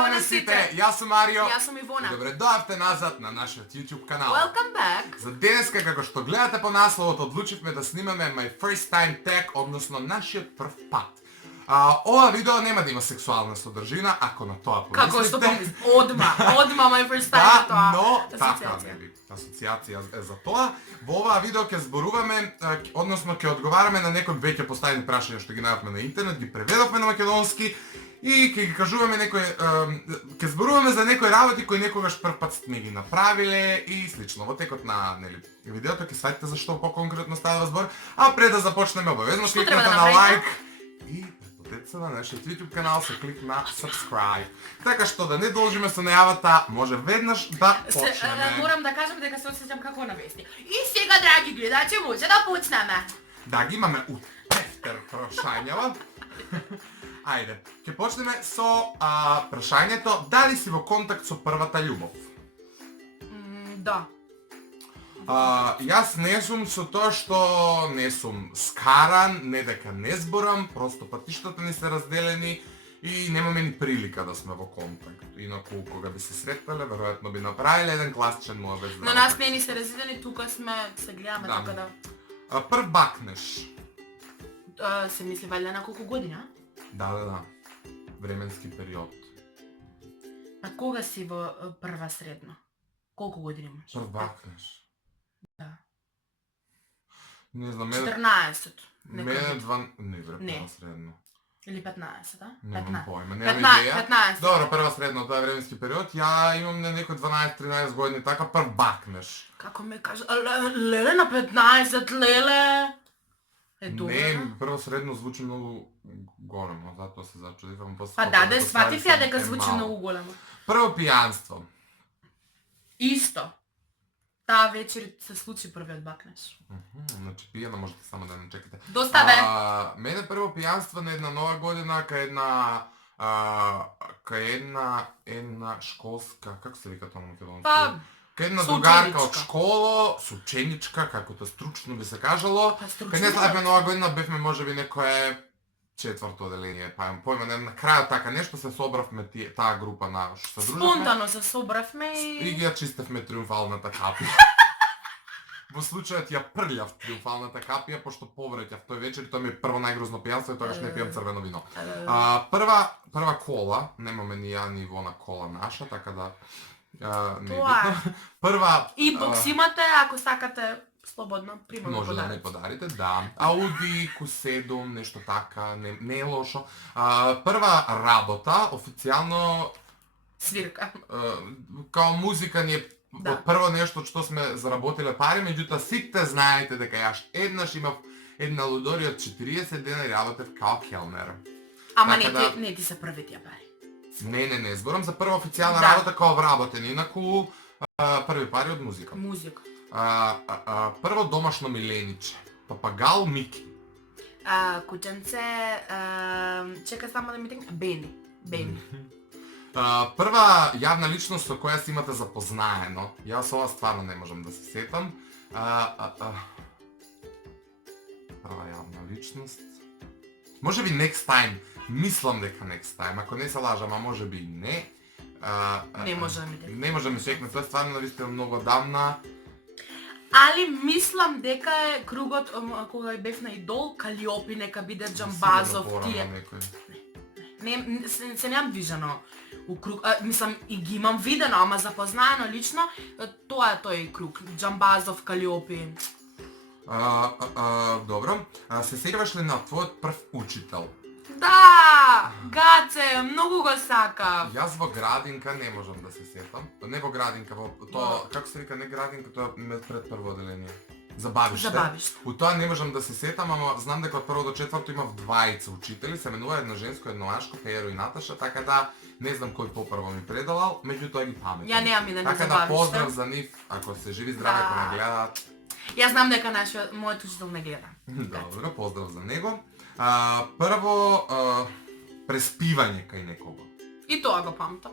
Здраво на сите! Јас сум Марио. Јас сум Ивона. И добре дојавте назад на нашиот YouTube канал. Welcome back. За денеска, како што гледате по насловот, одлучивме да снимаме My First Time Tag, односно нашиот прв пат. Ова видео нема да има сексуална содржина, ако на тоа помислите. Како што помислите? Одма My First Time да, тоа. но така Асоциација. нели, асоциација е за тоа. Во оваа видео ќе зборуваме, односно ќе одговараме на некои веќе поставени прашања што ги најавме на интернет, ги преведовме на македонски и ќе ги кажуваме некои, ќе зборуваме за некои работи кои некогаш прв пат сме ги направиле и слично. Во текот на нели видеото ќе сватите за што поконкретно става збор, а пред да започнеме обавезно кликнете на лайк и претплатете се на нашиот YouTube канал со клик на subscribe. Така што да не должиме со најавата, може веднаш да почнеме. Морам да кажам дека се осеќам како на вести. И сега, драги гледачи, може да почнеме. Да, ги имаме у тефтер прашањава. Ајде, ќе почнеме со прашањето дали си во контакт со првата љубов? Да. Јас не сум со тоа што не сум скаран, не дека не зборам, просто патиштата ни се разделени и немаме ни прилика да сме во контакт. Инаку кога би се сретнале, веројатно би направиле еден класичен муабет. Но нас не ни се разидени, тука сме, се гледаме, Да. така да... Прв бакнеш. Се мисли валја на колку години, а? Да. Временски период. А кога си во прва средно? Колку години имаш? Прв бакнеш. Да. Не знам, мене 14. Не, бре, Не. прва средно. Или 15, а? Немам појма, немам 15, идеја. 15. Добро, прва средно, тоа е временски период. Ја имам на некој 12-13 години, така прв бакнеш. Како ме кажа, леле на 15, леле. Добро. Не, прво средно звучи многу големо, затоа се зачудивам. Па да, сватив ја дека звучи многу големо. Прво пијанство. Исто. Таа вечер се случи првиот бакнеш. Значи пијана можете само да не чекате. Доставе. Мене прво пијанство на една нова година кај една школска, како се вика тоа на македонски? Па, Кај една со другарка од ученичка. школа, со ученичка, како тоа стручно би се кажало. Па, стручно. Кај не славме нова година, бевме можеби некое четврто оделение, па имам појма, на крајот така нешто се собравме таа група на што се дружевме спонтано се собравме и и... ги ја чистевме триумфалната капија. Во случајот ја прљав триумфалната капија, пошто повреќав тој вечер и тоа ми е прво најгрозно пијанство и тогаш не пијам црвено вино. Прва кола, немаме ни ја ни Ивона кола наша, така да не е Тоа е. битно. Прва И бокс имате, ако сакате слободно, примаме може да ми подарите, да. Ауди, Q7, нешто така, не е лошо. Прва работа, официјално, Свирка. као музика ни е Да. прво нешто што сме заработиле пари, меѓутоа сите знаете дека јас еднаш имав една лудори од 40 дена и работев као келнер. Ама Така не ти се првите пари. Не, зборам за прва официјална Да. работа као вработен, инаку први пари од музика. Музика. Прво домашно милениче, папагал Мики. Кученце, чека само да ми текне, Бени. Прва јавна личност со која си имате запознаено. Јас ова стварно не можам да се сетам. Прва јавна личност. Може би Next Time. Мислам дека Next Time. Ако не се лажам, а може би и не. Не може да ми текне. Не може да ми секне, тоа е стварно навистина многу одамна. Али мислам дека е кругот кога бев на Идол, Калиопи нека биде Џамбазов, Сигурно тие. порано некој. Не, се немам движено у круг, мислам и ги имам видено, ама запознаено лично, тоа е тој круг, Џамбазов, Калиопи. Добро. Се сеќаваш ли на твојот прв учител? Да, Гаце, многу го сакав. Јас во градинка не можам да се сетам. Не во градинка, во тоа, како се вика, не градинка, тоа е пред прво оделение. Забавиште. Забавиште. У тоа не можам да се сетам, ама знам дека од прво до четврто имав двајца учители, се менува едно женско, едно машко, Пејеро и Наташа, така да не знам кој попрво ми предавал, меѓутоа ги паметам. Ја немам и да не Така да забавиште. поздрав за нив, ако се живи здрави, ако Да. не гледаат. Јас знам дека мојот учител не гледа. Добро, поздрав за него. Прво преспивање кај некого. И тоа го памтам.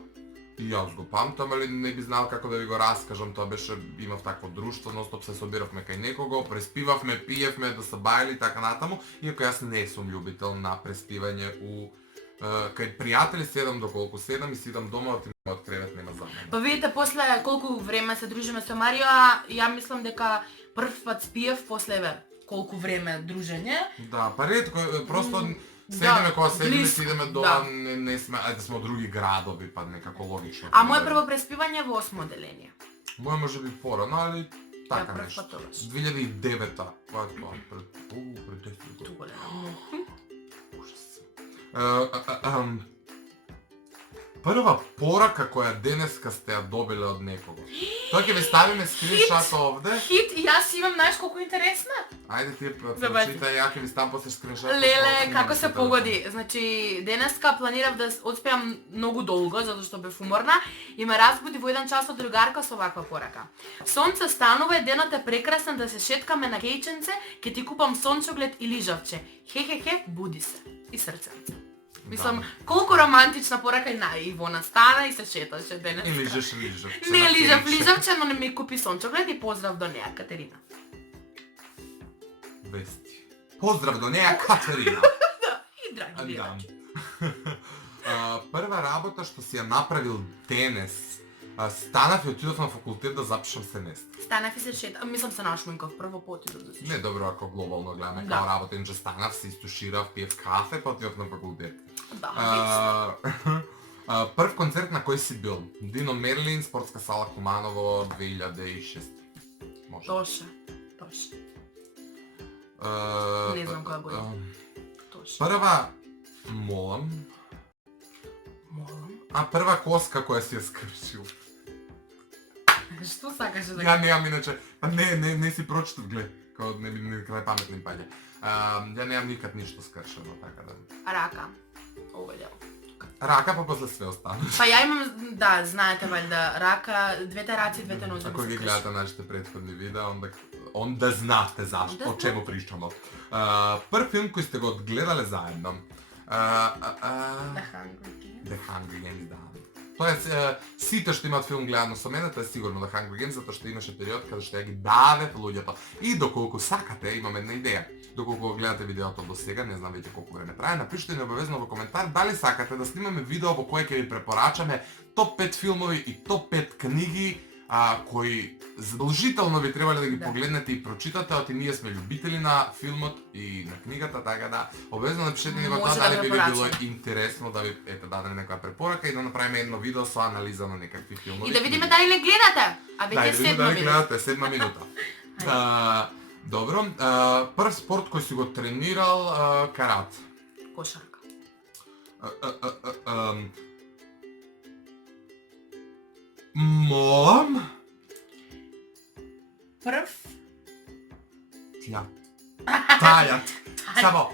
И јас го памтам, али не би знал како да ви го раскажам, тоа беше, имав такво друштво, ностоп се собиравме кај некого, преспивавме, пиевме, да се бајали и така натаму, иако јас не сум љубител на преспивање у кај пријатели седам доколку седам и седам дома од мојот кревет нема замена. Па видите, после колку време се дружиме со Марио, а ја мислам дека прв пат спиев после еве колку време дружење. Да, па ретко, просто да, седиме кога седиме, близко, седиме дома, да. не сме, ајде сме од други градови, па некако логично. А моје прво преспивање во 8 оделение. Моје може би порано, али така прв нешто. пат тогаш. 2009-та, па е тоа, пред 10 години. Ужас. Прва порака која денеска сте ја добиле од некого. Тоа ќе ви ставиме скриншот овде. Хит, и јас имам, знаеш колку интересна? Ајде ти Забавно. прочитай, ја ќе ви ставам после скриншот. Леле, како се погоди. Значи, денеска планирав да одспеам многу долго, затоа што бев уморна, и ме разбуди во 1 час од другарка со ваква порака. Сонце станува, денот е прекрасен да се шеткаме на кејченце, ќе ти купам сончоглед и лижавче. Хе, буди се. И срценце. Мислам, колку романтична порака и Ивона стана и се шеташе денеска. И лижеш. Не лижавче, но не ми купи сончоглед и поздрав до неа, Катерина. Вести. Поздрав до неа, Катерина. И драги гледачи. Прва работа што си ја направил денес, станав и отидов на факултет да запишам семестар. Станав и се шета, мислам се нашминкав прво потидов да се Не добро ако глобално гледаме Да. како работа, иначе станав, се истуширав, пиев кафе, па отидов на факултет. Да, Прв концерт на кој си бил? Дино Мерлин, спортска сала Куманово, 2006. Може. Тоше. Не знам која година. Тоше. Прва, молам, прва коска која си ја скршил. Што сакаше да Ја немам иначе, па не си прочитав, глед, као не би крај паметни паѓа. Ја немам никад ништо скршено, така да. Рака. Овој дел. Рака, па после све останува. Па ја имам, да, знаете валјда, рака, двете раци, двете нозе Ако ми ги се гледате нашите претходни видеа, онда знаате зашто, Онда о чему причамо. Прв филм кој сте го одгледале заедно. The Hunger Games. The Hunger Games, да. Тоест, сите што имаат филм гледано со мене, тоа е сигурно The Hunger Games, затоа што имаше период каде што ја ги давев луѓето. И доколку сакате, имам една идеја. Доколку го гледате видеото до сега, не знам веќе колку време трае, напишете ни обавезно во коментар дали сакате да снимаме видео во кое ќе ви препорачаме топ 5 филмови и топ 5 книги кои задолжително би требале да ги погледнете и прочитате, оти ние сме љубители на филмот и на книгата, така да обавезно напишете ни во тоа Може дали да би ви било препорачаме. интересно да ви дадеме некоја препорака и да направиме едно видео со анализа на некакви филмови. И да видиме дали не гледате. А Да, веќе и да видиме седма дали минута. гледате, 7 минута. Добро, прв спорт кој си го тренирал, карат. Кошарка. Молам? Прв? Тајат. Само,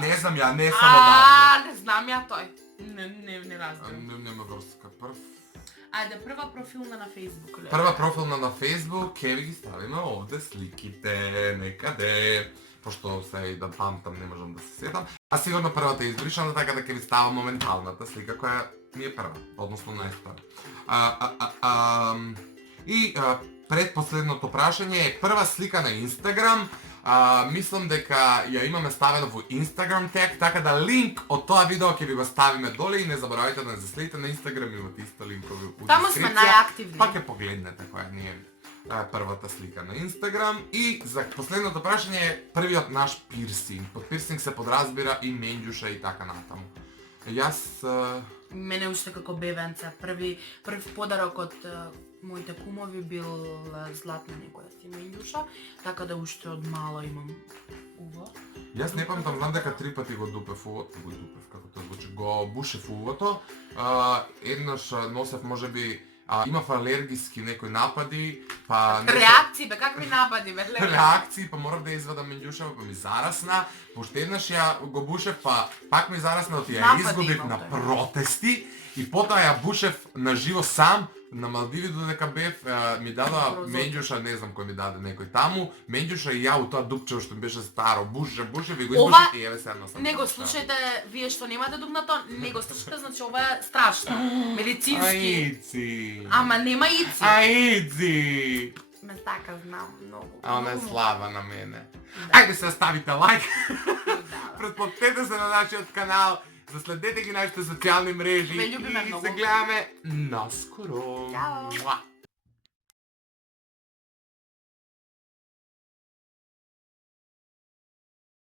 не знам ја, не само да. Не знам ја тој. Не разбирам. Нема врска. Ајде, прва профилна на Facebook. леле. Прва профилна на Facebook, ќе ви ги ставиме овде сликите, некаде. Пошто се и да памтам, не можам да се сетам. А сигурно првата е избришана, така да ќе ви ставам моменталната слика која ми е прва, односно најстара. И предпоследното прашање е прва слика на Instagram. Мислам дека ја имаме ставено во Instagram тег, така да линк од тоа видео ќе ви го ставиме доле и не заборавајте да не заследите на Instagram, имате исто линкови у Таму сме дескрипција. најактивни. Па ќе погледнете која ни е првата слика на Instagram. И за последното прашање е првиот наш пирсинг. Под пирсинг се подразбира и менџуша и така натаму. Јас Мене уште како бебенце, прв подарок од моите кумови бил златна некоја си менџуша, така да уште од мала имам уво. Јас не памтам, знам дека 3 пати го дупев увото, како тоа звучи, го бушев увото. Еднаш носев можеби имав алергиски некои напади, па Реакции, какви напади, бе, леле. реакции, па морав да ја извадам менџушава, па ми зарасна. Пошто еднаш ја го бушев, па пак ми зарасна, оти ја Напади изгубив имам на тој. протести и потоа ја бушев на живо сам. На Малдиви додека бев, ми дадоа менџуша, не знам кој ми даде некој таму, менџуша и ја у тоа дупче што ми беше старо, бушев и го Ова избушев и еве се носам. Не го слушајте, вие што немате дупнато, не го слушате, значи ова е страшно. Медицински. Аици. Ама нема ици. Аици. Ме така знам многу. Она е Многу. слава на мене. Да. Ајде се ставите лайк. Да. Претплатете се на нашиот канал. Заследете ги нашите социјални мрежи Ве љубиме и многу. се гледаме наскоро. Ćao. Муа.